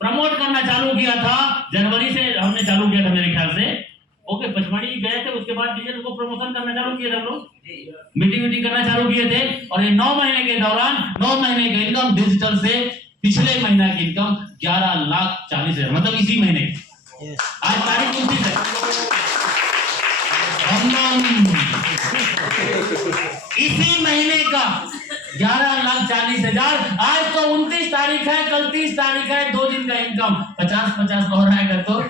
Promote करना चालू किया था, जनवरी से हमने चालू किया था मेरे ख्याल से। ओके, पचमढ़ी गए थे, उसके बाद डिजिटल को प्रमोशन करना चालू किए थे हम लोग, मीटिंग करना चालू किए थे। और ये 9 महीने के दौरान 9 महीने की इनकम डिजिटल से पिछले महीना की इनकम 11,40,000, मतलब इसी महीने आज तारीख 29 है, इसी महीने का 11,40,000। आज तो 29 तारीख है, कल 30 तारीख है, 2 दिन का इनकम 50-50 और आएगा तो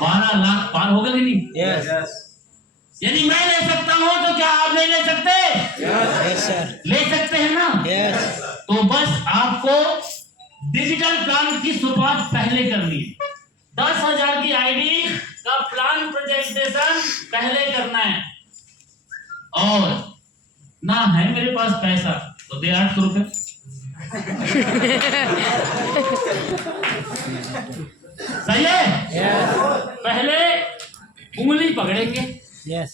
12 लाख पार होगा कि नहीं? यस। यदि मैं ले सकता हूं तो क्या आप नहीं ले सकते? Yes sir. ले सकते हैं ना? यस। तो बस आपको डिजिटल प्लान की शुरुआत पहले करनी है। 10,000 की आईडी का प्लान प्रेजेंटेशन पहले करना है। और ना है मेरे पास पैसा तो दे 800 रुपए। सही है? पहले उंगली पकड़ेंगे। यस।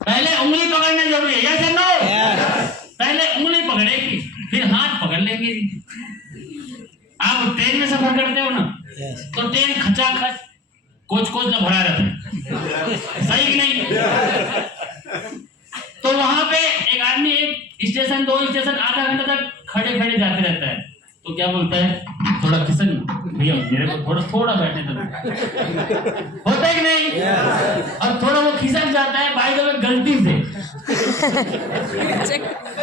पहले उंगली पकड़ना जरूरी है, यस नो? पहले उंगली पकड़ेगी, फिर हाथ पकड़ लेंगे। आप ट्रेन में सफर करते हो ना, तो ट्रेन खचाखच कोच ना भरा रहता है, सही कि नहीं? तो वहां पे एक आदमी एक स्टेशन 2 स्टेशन आधा घंटा तक खड़े जाते रहता है, तो क्या बोलता है, थोड़ा खिसक भैया मेरे को थोड़ा बैठने दो, होता है कि नहीं? और थोड़ा वो खिसक जाता है बाई द वे गलती से,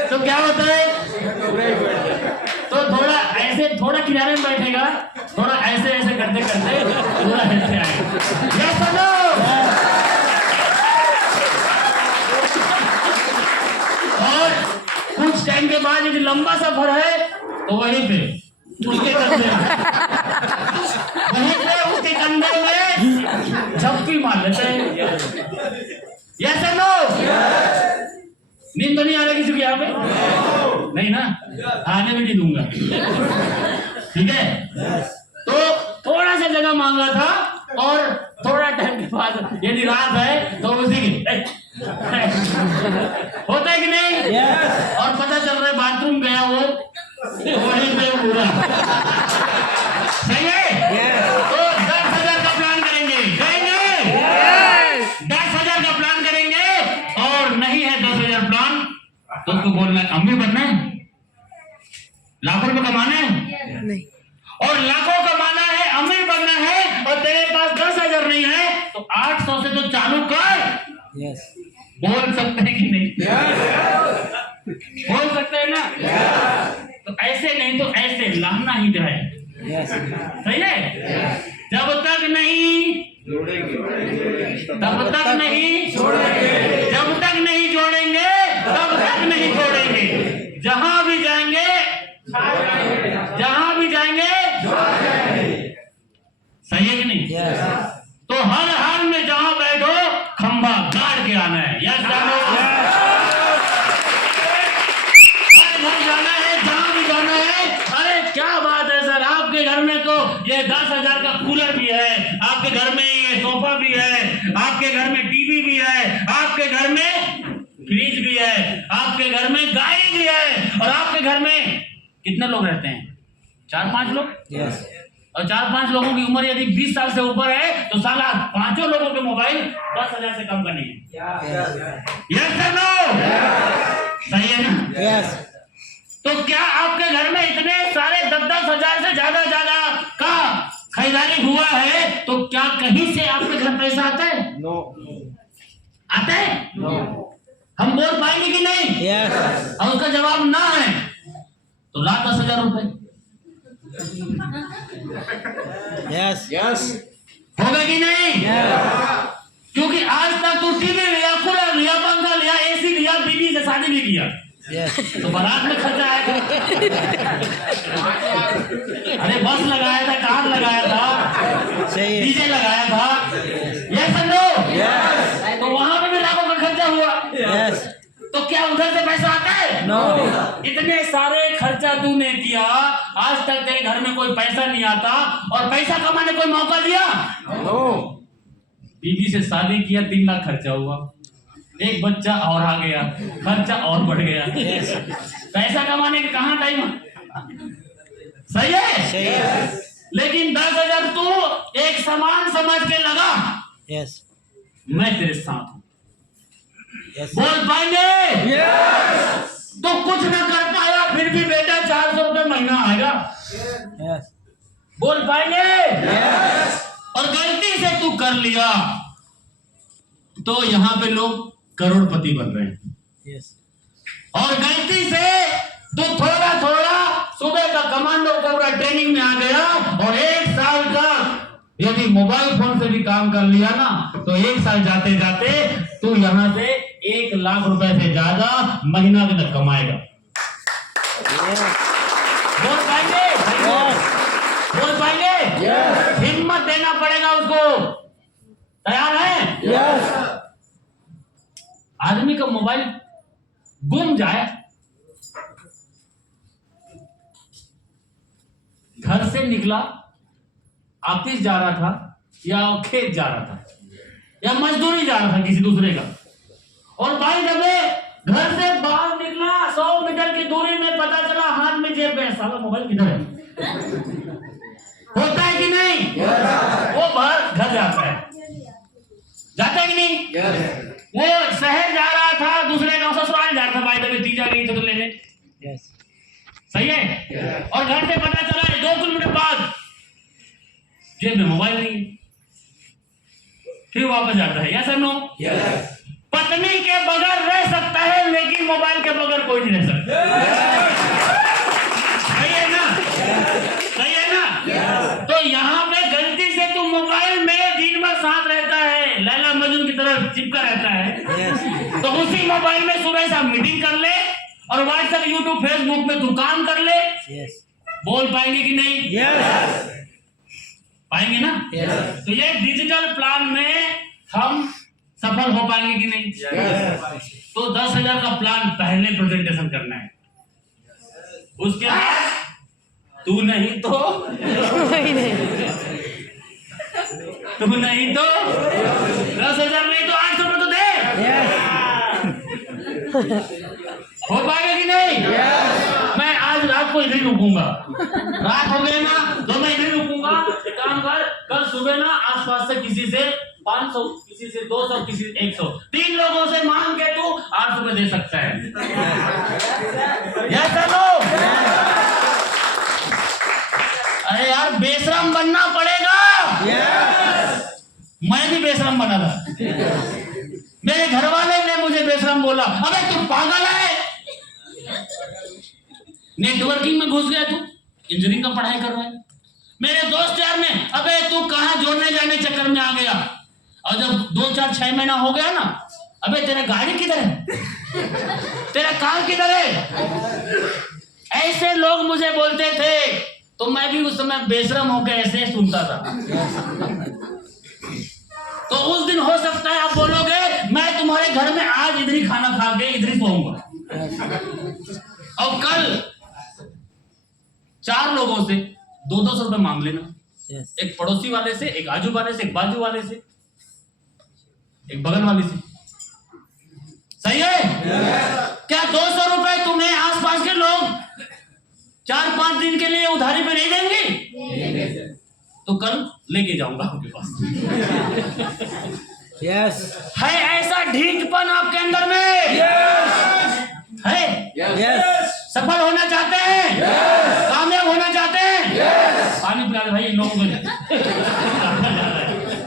तो क्या होता है, तो थोड़ा ऐसे थोड़ा किनारे में बैठेगा, थोड़ा ऐसे करते पूरा ऐसे आएगा। यस और नो? और कुछ टाइम के बाद यदि लंबा सफर है तो वहीं पे उसके कंधे में झपकी मार लेते हैं। यस और नो? नींद तो नहीं आ रही किसी की यहाँ पे? नहीं ना, आने भी नहीं दूंगा, ठीक है? तो थोड़ा सा जगह मांगा था, और थोड़ा टाइम के बाद यदि रात है तो उसी की होता है कि नहीं? और पता चल रहा है बाथरूम गया वो, तो वहीं पे पूरा सही है। तो 10,000 का प्लान करेंगे, 10,000 का प्लान करेंगे। और नहीं है 10,000 प्लान तो उसको बोलना है अमीर बनना है, लाखों रुपए कमाना है नहीं, और लाखों कमाना है, अमीर बनना है, और तेरे पास 10,000 नहीं है तो 800 से तो चालू कर। बोल सकते हैं कि नहीं? बोल सकते हैं ना? तो ऐसे नहीं तो ऐसे लाना ही जो है, सही है? जब तक नहीं तब तक नहीं छोड़ेंगे, जब तक नहीं जोड़ेंगे तब तक नहीं छोड़ेंगे। जहां भी जाएंगे सही है कि नहीं? तो हर हाल में जहां बैठो खंभा गाड़ के आना है। यस जानो, जाना है, जहां भी जाना है। अरे क्या बात है सर, आपके घर में तो ये 10,000 का कूलर भी है, आपके घर में ये सोफा भी है, आपके घर में टीवी भी है, आपके घर में फ्रिज भी है, आपके घर में गाय भी है, और आपके घर में कितने लोग रहते हैं? 4-5 लोग। और 4-5 लोगों की उम्र यदि 20 साल से ऊपर है तो साला 5 लोगों के मोबाइल 10,000 से कम करनी है। Yes sir no? सही है ना? तो क्या आपके घर में इतने सारे 10,000 से ज्यादा का खरीदारी हुआ है तो क्या कहीं से आपके घर पैसा आता है? नो। आता है? नो। हम बोल पाएंगे कि नहीं? और उसका जवाब ना है तो लाख 10,000 रुपए। यस होगा कि नहीं? क्योंकि आज तक तू टीवी लिया, कूलर लिया, पंखा लिया, एसी लिया, बीबी से शादी भी किया, तो बारात में खर्चा आएगा। अरे बस लगाया था, कार लगाया था, डीजे लगाया था, यस नो? तो वहां पे भी लाखों का खर्चा हुआ। तो क्या उधर से पैसा आता है? नो। इतने सारे खर्चा तूने किया, आज तक तेरे घर में कोई पैसा नहीं आता, और पैसा कमाने कोई मौका दिया? नो। बीबी से शादी किया, 3 लाख खर्चा हुआ, एक बच्चा और आ गया, खर्चा और बढ़ गया। पैसा कमाने का कहाँ टाइम? सही है? सही है। लेकिन 10,000 तू एक सामान समझ के लगा, यस मैं तेरे साथ हूं। यस बोल पाएंगे? तो कुछ ना कर पाया फिर भी बेटा 400 रुपये महीना आएगा। यस बोल पाएंगे? और गलती से तू कर लिया तो यहां पे लोग करोड़पति बन रहे हैं। यस और गलती से तू थोड़ा थोड़ा सुबह का कमांडो कोबरा ट्रेनिंग में आ गया और 1 साल का यदि मोबाइल फोन से भी काम कर लिया ना तो 1 साल जाते जाते तू यहां से 1 लाख रुपए से ज्यादा महीना के तक कमाएगा। बोल पाएंगे? बोल पाएंगे? हिम्मत देना पड़ेगा उसको। तैयार है? आदमी का मोबाइल गुम जाए, घर से निकला, ऑफिस जा रहा था या खेत जा रहा था या मजदूरी जा रहा था किसी दूसरे का, और भाई जब घर से बाहर निकला 100 मीटर की दूरी में पता चला हाथ में जेब में, साला मोबाइल किधर है? होता है कि नहीं? वो बाहर घर जाता है कि नहीं? वो शहर जा रहा था, दूसरे गांव ससुराल जा रहा था, भाई तभी तीजा गई तो लेने। यस सही है? और घर से पता चला 2 किलोमीटर बाद जेब में मोबाइल नहीं है, फिर वापस जाता है। यस और नो? पत्नी के बगैर रह सकता है लेकिन मोबाइल के बगैर कोई नहीं रह सकता। सही है ना? सही है ना? तो यहाँ पे गलती से तू मोबाइल में दिन भर साथ रहता है, लैला मजनू की तरह चिपका रहता है। तो उसी मोबाइल में सुबह शाम मीटिंग कर ले और व्हाट्सएप यूट्यूब फेसबुक में तू काम कर ले। बोल पाएंगे कि नहीं? पाएंगे ना? तो ये डिजिटल प्लान में हम सफल हो पाएंगे कि नहीं? तो 10,000 का प्लान पहले प्रेजेंटेशन करना है, उसके बाद तू नहीं तो 10,000 नहीं तो 800 रुपये तो दे। हो पाएगा कि नहीं? मैं आज रात को इधर रुकूंगा, रात हो गई ना तो मैं इधर रुकूंगा। काम कर, कल सुबह ना आसपास से किसी से 500, किसी से 200, किसी से 100, 3 लोगों से मांग के तू 800 रुपये दे सकता है। यस चलो। अरे यार बेशरम बनना पड़ेगा। मैं भी बेशरम बना था, मेरे घर वाले ने मुझे बेशरम बोला, अबे तू पागल है, नेटवर्किंग में घुस गया, तू इंजीनियरिंग का पढ़ाई कर रहा है। मेरे दोस्त यार ने, अबे तू कहाँ जोड़ने जाने चक्कर में आ गया, और जब 2, 4, 6 महीना हो गया ना, अबे तेरा गाड़ी किधर है, तेरा कार किधर है, ऐसे लोग मुझे बोलते थे। तो मैं भी उस समय बेशरम होकर ऐसे सुनता था। तो उस दिन हो सकता है आप बोलोगे मैं तुम्हारे घर में आज इधर ही खाना खा के इधर ही सोऊंगा, और कल 4 लोगों से 200 रुपए मांग लेना। एक पड़ोसी वाले से, एक आजू वाले से, एक बाजू वाले से, एक बगल वाले से। सही है? क्या 200 रुपए तुम्हें आसपास के लोग 4-5 दिन के लिए उधारी पे नहीं देंगे? तो कल लेके जाऊंगा आपके पास। यस है ऐसा ढीठपन आपके अंदर में? है? यस सफल होना चाहते हैं? कामयाब होना चाहते हैं? पानी पिला दे भाई इन लोगों को।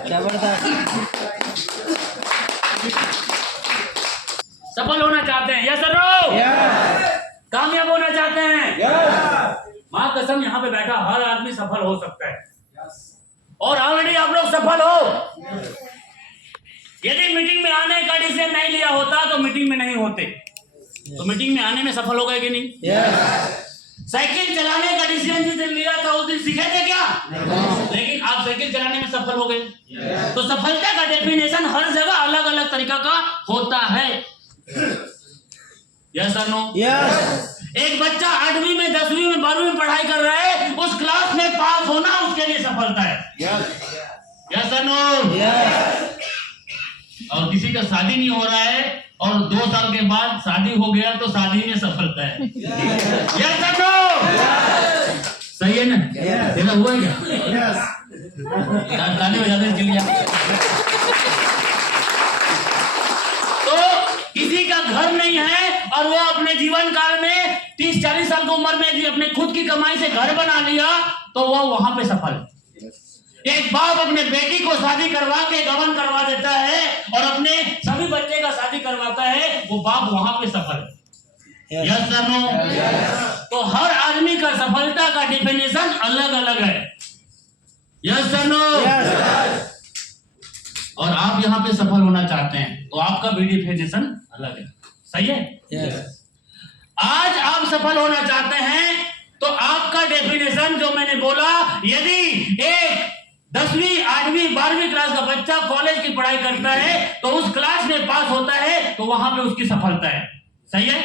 जबरदस्त। सफल होना चाहते हैं? Yes no? कामयाब होना चाहते हैं? मां कसम यहाँ पे बैठा हर आदमी सफल हो सकता है, और ऑलरेडी आप लोग सफल हो। यदि मीटिंग में आने का डिसीजन नहीं लिया होता तो मीटिंग में नहीं होते। तो मीटिंग में आने में सफल हो गए कि नहीं? साइकिल चलाने का डिसीजन जिस दिन लिया था उस दिन सीखे थे क्या? लेकिन आप साइकिल चलाने में सफल हो गए। तो सफलता का डेफिनेशन हर जगह अलग अलग तरीका का होता है। यस और नो? एक बच्चा 8वीं में, 10वीं में, 12वीं में पढ़ाई कर रहा है, उस क्लास में पास होना उसके लिए सफलता है। यस और नो? और किसी का शादी नहीं हो रहा है और 2 साल के बाद शादी हो गया तो शादी में सफलता है। यस और नो? सही है ना? Yes. तेरा हुआ क्या? ताली बजाते हैं चिड़िया। तो किसी का घर नहीं है और वो अपने जीवन काल में 30-40 साल की उम्र में भी अपने खुद की कमाई से घर बना लिया, तो वो वहां पे सफल है। एक बाप अपने बेटी को शादी करवा के गबन करवा देता है और अपने सभी बच्चे का शादी करवाता है, वो बाप वहां पे सफल है। Yes sir no? तो हर आदमी का सफलता का डिफिनेशन अलग अलग है। Yes sir no? और आप यहाँ पे सफल होना चाहते हैं तो आपका भी डिफिनेशन अलग है। सही है? आज आप सफल होना चाहते हैं तो आपका डेफिनेशन जो मैंने बोला, यदि एक 10वीं 8वीं 12वीं क्लास का बच्चा कॉलेज की पढ़ाई करता है तो उस क्लास में पास होता है तो वहां पे उसकी सफलता है। सही है?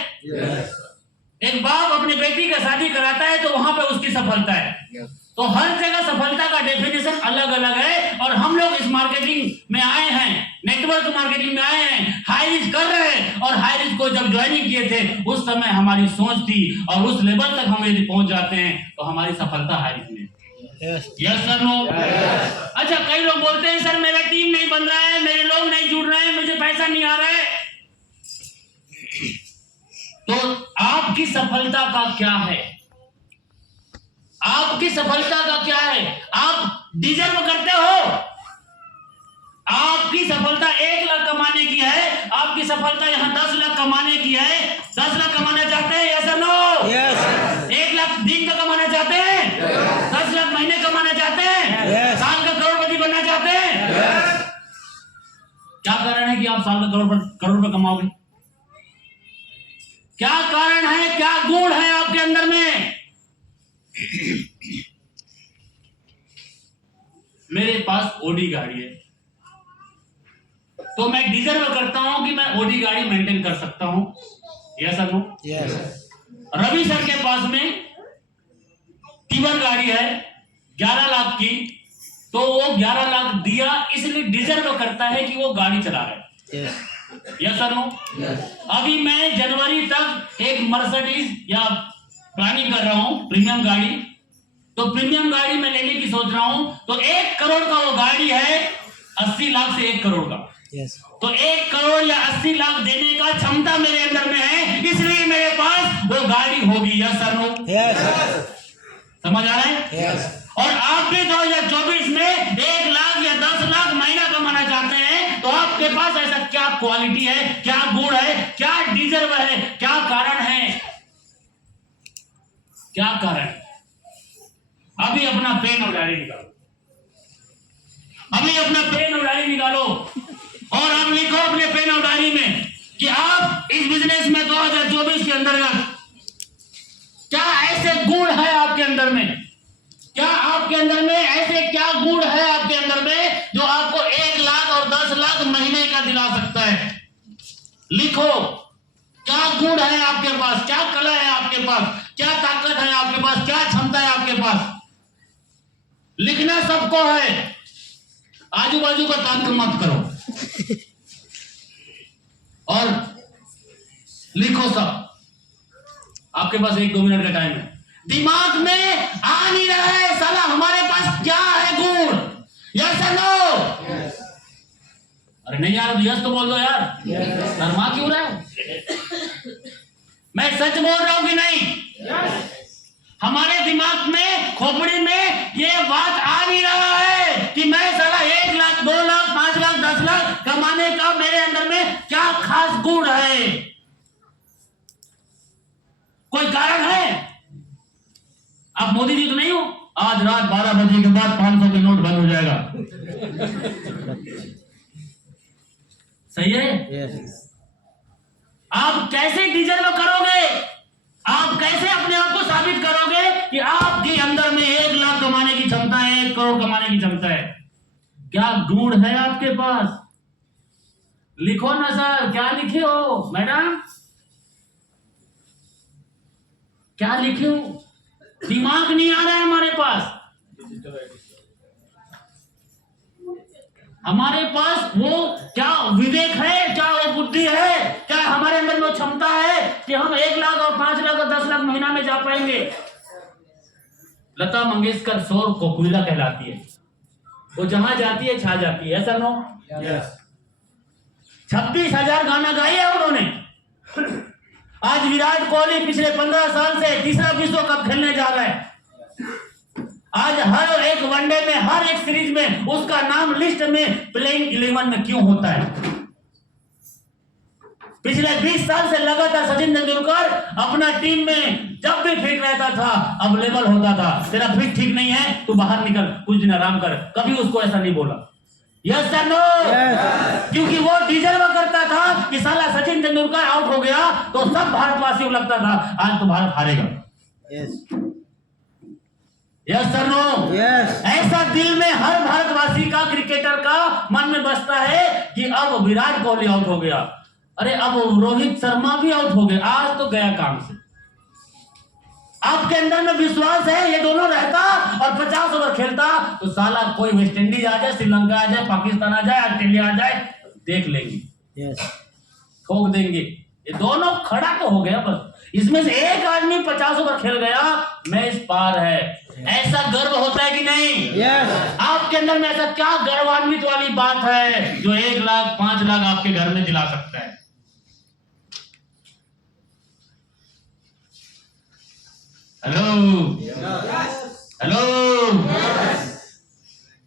एक बाप अपनी बेटी का शादी कराता है तो वहां पे उसकी सफलता है। तो हर जगह सफलता का डेफिनेशन अलग अलग है। और हम लोग इस मार्केटिंग में आए हैं, नेटवर्क मार्केटिंग में आए हैं, हाई रिस्क कर रहे हैं। और हाई रिस्क को जब ज्वाइनिंग किए थे उस समय हमारी सोच थी और उस लेवल तक हम यदि पहुंच जाते हैं तो हमारी सफलता हाई रिस्क में। Yes sir no? अच्छा, कई लोग बोलते हैं सर मेरा टीम नहीं बन रहा है, मेरे लोग नहीं जुड़ रहे हैं, मुझे पैसा नहीं आ रहा है। तो आपकी सफलता का क्या है? आपकी सफलता का क्या है? आप डिजर्व करते हो? आपकी सफलता 1 लाख कमाने की है, आपकी सफलता यहाँ 10 लाख कमाने की है। 10 लाख कमाना चाहते हैं? यस और नो? 1 लाख दिन का कमाना चाहते हैं? 10 लाख महीने कमाना चाहते हैं? साल का करोड़पति बनना चाहते हैं? क्या कारण है कि आप साल का करोड़ रुपए कमाओगे? क्या कारण है, क्या गुण है आपके अंदर में? मेरे पास ओडी गाड़ी है तो मैं डिजर्व करता हूं कि मैं ओडी गाड़ी मेंटेन कर सकता हूं। यस और नो? रवि सर के पास में टीवन गाड़ी है 11 लाख की, तो वो 11 लाख दिया इसलिए डिजर्व करता है कि वो गाड़ी चला रहा है। यस और नो? अभी मैं जनवरी तक एक मर्सिडीज या प्लानिंग कर रहा हूं प्रीमियम गाड़ी, तो प्रीमियम गाड़ी में लेने की सोच रहा हूं। तो 1 करोड़ का वो गाड़ी है, 80 लाख से 1 करोड़ का। तो 1 करोड़ या 80 लाख देने का क्षमता मेरे अंदर में है, इसलिए मेरे पास वो गाड़ी होगी। Yes sir no? समझ आ रहा है? और आप भी 2024 में 1 लाख या 10 लाख महीना कमाना चाहते हैं तो आपके पास ऐसा क्या क्वालिटी है, क्या गुण है, क्या डिजर्व है, क्या कारण है? क्या कारण? अभी अपना पेन और डायरी निकालो, अभी अपना पेन और डायरी निकालो और आप लिखो अपने पेन और डायरी में कि आप इस बिजनेस में 2024 के अंतर्गत क्या ऐसे गुण है आपके अंदर में, क्या आपके अंदर में ऐसे क्या गुण है आपके अंदर में जो आपको 1 लाख और 10 लाख महीने का दिला सकता है। लिखो क्या गुण है आपके पास, क्या कला है आपके पास, क्या ताकत है आपके पास, क्या क्षमता है आपके पास। लिखना सबको है, आजू बाजू का तांत्र मत करो और लिखो सब। आपके पास 1-2 मिनट का टाइम है। दिमाग में आ नहीं रहा है साला हमारे पास क्या है गुण। यस और नो? अरे नहीं यार, यस तो बोल दो यार, शर्मा क्यों रहे हो? मैं सच बोल रहा हूं कि नहीं? हमारे दिमाग में, खोपड़ी में ये बात आ नहीं रहा है कि मैं साला 1 लाख 2 लाख 5 लाख 10 लाख कमाने का मेरे अंदर में क्या खास गुण है। कोई कारण है? आप मोदी जी तो नहीं हो? आज रात 12 बजे के बाद 500 के नोट बंद हो जाएगा। सही है? आप कैसे डिजर्व करोगे? आप कैसे अपने आप को साबित करोगे कि आपके अंदर में 1 लाख कमाने की क्षमता है, 1 करोड़ कमाने की क्षमता है? क्या गुण है आपके पास? लिखो ना सर, क्या लिखे हो मैडम, क्या लिखे हो? दिमाग नहीं आ रहा है हमारे पास। हमारे पास वो क्या विवेक है, क्या वो बुद्धि है, क्या हमारे अंदर वो क्षमता है कि हम 1 लाख और 5 लाख और 10 लाख महीना में जा पाएंगे? लता मंगेशकर शोर कोकिला कहलाती है, वो जहां जाती है छा जाती है, ऐसा नो? Yes. 26,000 गाना गाए है उन्होंने। आज विराट कोहली पिछले 15 साल से तीसरा विश्व कप खेलने जा रहा है। आज हर एक वनडे में, हर एक सीरीज में उसका नाम लिस्ट में प्लेइंग 11 में क्यों होता है? पिछले 20 साल से लगातार सचिन तेंदुलकर अपना टीम में जब भी फिट रहता था, अवेलेबल होता था। तेरा फिट ठीक नहीं है, तू बाहर निकल, कुछ दिन आराम कर। कभी उसको ऐसा नहीं बोला। Yes sir no? क्योंकि वो डिजर्व करता था कि साला सचिन तेंदुलकर आउट हो गया तो सब भारतवासियों को लगता था आज तो भारत हारेगा। Yes. Yes sir no? Yes. ऐसा दिल में हर भारतवासी का, क्रिकेटर का मन में बसता है कि अब विराट कोहली आउट हो गया, अरे अब रोहित शर्मा भी आउट हो गए, आज तो गया काम से। आपके अंदर में विश्वास है ये दोनों रहता और 50 ओवर खेलता तो साला कोई वेस्ट इंडीज आ जाए, श्रीलंका आ जाए, पाकिस्तान आ जाए, ऑस्ट्रेलिया आ जाए, देख लेंगे, Yes. ठोक देंगे। ये दोनों खड़ा तो हो गया, बस इसमें से एक आदमी 50 ओवर खेल गया, मैच पार है। ऐसा गर्व होता है कि नहीं? Yes. आपके अंदर में ऐसा क्या गर्वान्वित वाली बात है जो 1 लाख 5 लाख आपके घर में दिला सकता है? हेलो, हेलो,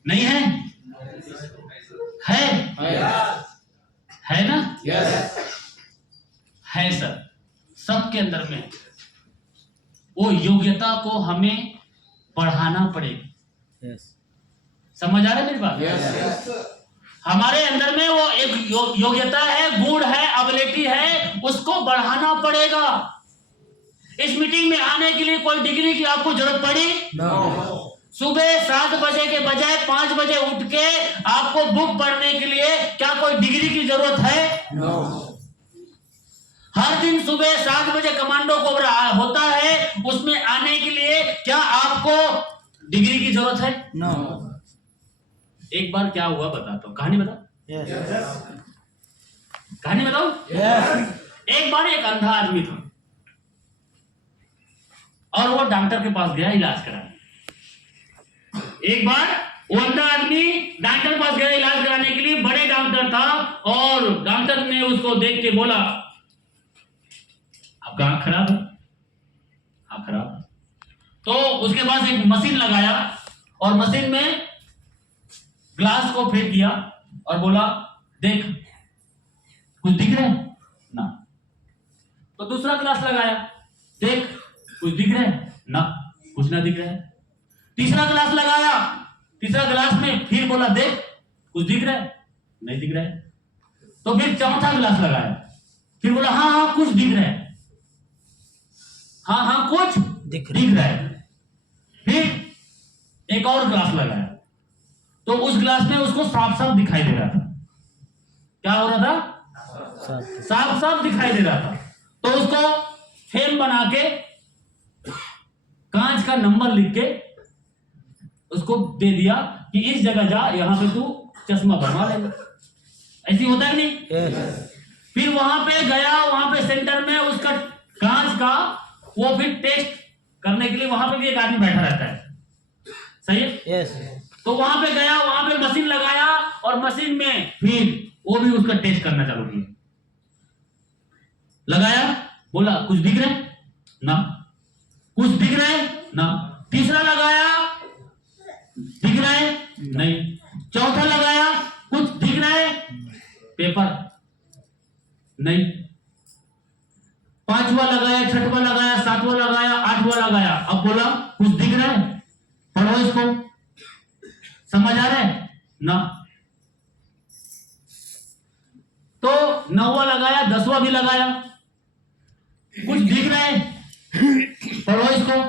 नहीं है? है ना? है सर, सबके अंदर में वो योग्यता को हमें बढ़ाना पड़ेगा। Yes. समझ आ रहा है मेरी बात? हमारे अंदर में वो एक योग्यता है, गुण है, एबिलिटी है, उसको बढ़ाना पड़ेगा। इस मीटिंग में आने के लिए कोई डिग्री की आपको जरूरत पड़ी? No. सुबह 7 बजे के बजाय 5 बजे उठ के आपको बुक पढ़ने के लिए क्या कोई डिग्री की जरूरत है? No. हर दिन सुबह 7 बजे कमांडो कोबरा होता है, उसमें आने के लिए क्या आपको डिग्री की जरूरत है? No. एक बार क्या हुआ बताता हूँ, कहानी बताओ। Yes. कहानी बताओ। Yes. एक बार एक अंधा आदमी था और वो डॉक्टर के पास गया इलाज कराने। एक बार वो अंधा आदमी डॉक्टर के पास गया इलाज कराने के लिए, बड़े डॉक्टर था और डॉक्टर ने उसको देख के बोला आपका आंख खराब है? आंख खराब। तो उसके पास एक मशीन लगाया और मशीन में ग्लास को फेंक दिया और बोला देख कुछ दिख रहा है ना? तो दूसरा ग्लास लगाया, देख कुछ दिख रहा है ना? कुछ ना दिख रहा है। तीसरा ग्लास लगाया, तीसरा ग्लास में फिर बोला देख कुछ दिख रहा है? नहीं दिख रहा है। तो फिर चौथा ग्लास लगाया, फिर बोला हाँ हाँ कुछ दिख रहा है, हाँ हाँ कुछ दिख रहा है। फिर एक और ग्लास लगाया तो उस ग्लास में उसको साफ साफ दिखाई दे रहा था। क्या हो रहा था? साफ साफ दिखाई दे रहा था। तो उसको फ्रेम बना के कांच का नंबर लिख के उसको दे दिया कि इस जगह जा, यहां पे तू चश्मा बनवा लेगा। ऐसी होता है नहीं? Yes. फिर वहां पे गया, वहां पे सेंटर में उसका कांच का वो फिर टेस्ट करने के लिए वहां पे भी एक आदमी बैठा रहता है, सही है? Yes. तो वहां पे गया, वहां पे मशीन लगाया और मशीन में फिर वो भी उसका टेस्ट करना चालू किया। लगाया, बोला कुछ दिख रहा है ना? कुछ दिख रहा है ना? तीसरा लगाया, दिख रहा है नहीं। चौथा लगाया, कुछ दिख रहा है? पेपर नहीं। पांचवा लगाया, छठवां लगाया, सातवां लगाया, आठवां लगाया, अब बोला कुछ दिख रहा है? पढ़ो इसको, समझ आ रहा है ना? तो 9वां लगाया, 10वां भी लगाया, कुछ दिख रहा है? पढ़ो इसको,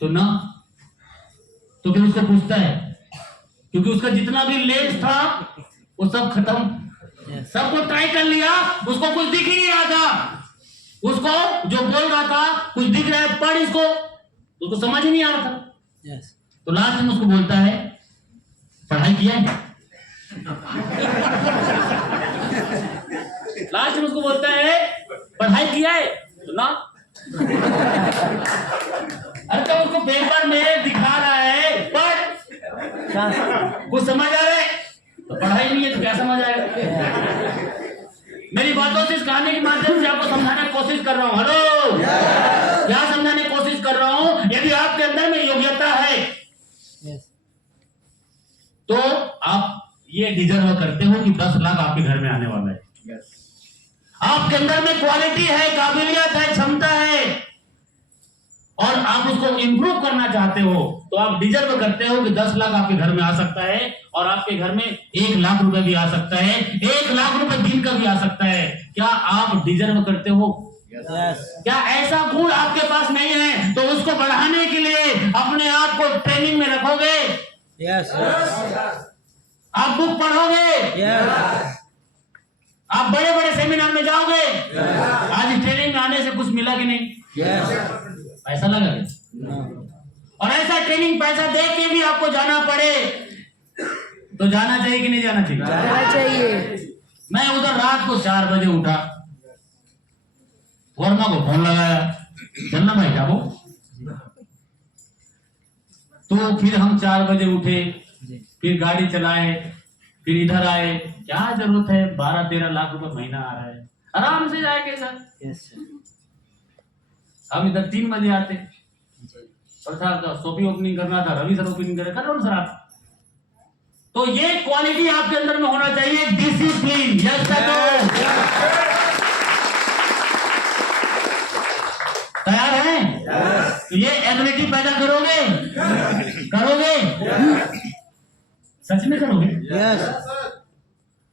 तो ना। तो फिर उसको पूछता है, क्योंकि उसका जितना भी लेंस था वो सब खत्म, सबको ट्राई कर लिया, उसको कुछ दिख ही नहीं रहा था। उसको जो बोल रहा था कुछ दिख रहा है, पढ़ इसको, उसको समझ ही नहीं आ रहा था। Yes. तो लास्ट में उसको बोलता है पढ़ाई किया है? लास्ट में उसको बोलता है पढ़ाई किया है? तो ना। अरे तो उसको पेपर में दिखा रहा है, पढ़। कुछ समझ आ रहा है? तो पढ़ाई नहीं है तो क्या समझ आएगा? मेरी बातों से, इस कहानी के माध्यम से आपको समझाने की कोशिश कर रहा हूँ। हेलो, क्या समझाने की कोशिश कर रहा हूँ? यदि आपके अंदर में योग्यता है तो आप ये डिजर्व करते हो कि 10 लाख आपके घर में आने वाला है। आपके अंदर में क्वालिटी है, काबिलियत है, क्षमता है और आप उसको इंप्रूव करना चाहते हो तो आप डिजर्व करते हो कि 10 लाख आपके घर में आ सकता है और आपके घर में 1 लाख रुपए भी आ सकता है, 1 लाख रुपए दिन का भी आ सकता है। क्या आप डिजर्व करते हो? क्या ऐसा गुण आपके पास नहीं है तो उसको बढ़ाने के लिए अपने आप को ट्रेनिंग में रखोगे? आप बुक पढ़ोगे? आप बड़े बड़े सेमिनार में जाओगे? आज ट्रेनिंग में आने से कुछ मिला कि नहीं? पैसा लगा और ऐसा ट्रेनिंग पैसा दे के भी आपको जाना पड़े तो जाना चाहिए कि नहीं जाना चाहिए? जाना चाहिए। मैं उधर रात को 4 बजे उठा, वर्मा को फोन लगाया, चलना भाई जाओ। तो फिर हम 4 बजे उठे, फिर गाड़ी चलाए, फिर इधर आए। क्या जरूरत है? 12-13 लाख रुपए महीना आ रहा है, आराम से जाएंगे सर। हम इधर 3 बजे आते, प्रसाद का सोपी ओपनिंग करना था, रवि सर ओपनिंग कर रहे सर आप। तो ये क्वालिटी आपके अंदर में होना चाहिए, डिसिप्लिन। यस सर, तैयार हैं? तो ये एबिलिटी पैदा करोगे? करोगे? सच में करोगे?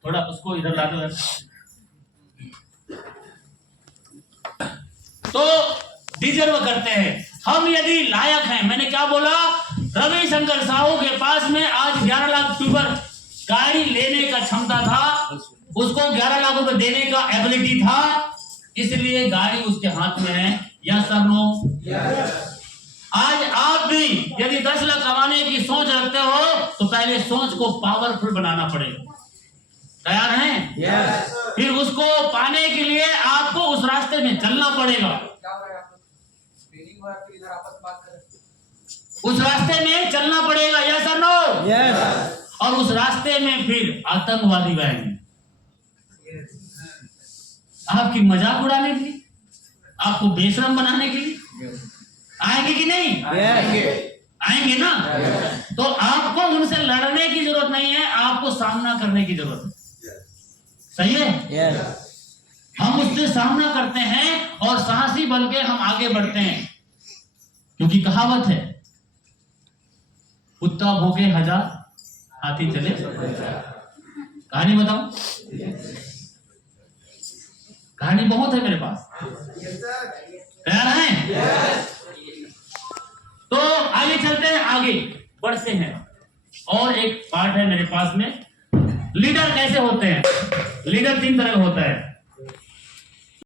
थोड़ा उसको इधर ला दो। तो डिजर्व करते हैं हम, यदि लायक हैं। मैंने क्या बोला? रविशंकर साहू के पास में आज 11 लाख रुपए गाड़ी लेने का क्षमता था, उसको 11 लाख रुपए देने का एबिलिटी था, इसलिए गाड़ी उसके हाथ में है। या सर नो? आज आप भी यदि 10 लाख कमाने की सोच रखते हो तो पहले सोच को पावरफुल बनाना पड़ेगा। तैयार हैं? फिर उसको पाने के लिए आपको उस रास्ते में चलना पड़ेगा। उस रास्ते में चलना पड़ेगा। यस और नो? और उस रास्ते में फिर आतंकवादी आएंगे आपकी मजाक उड़ाने के लिए, आपको बेशरम बनाने के लिए। आएंगे कि नहीं? आएंगे ना? तो आपको उनसे लड़ने की जरूरत नहीं है, आपको सामना करने की जरूरत है। सही है? हम उससे सामना करते हैं और साहसी बन के हम आगे बढ़ते हैं, क्योंकि कहावत है, कुत्ता भौंके 1000, हाथी चले। कहानी बताऊं? कहानी बहुत है मेरे पास। तैयार हैं? तो आगे चलते हैं, आगे बढ़ते हैं। और एक पार्ट है मेरे पास में, लीडर कैसे होते हैं। लीडर 3 तरह का होता है।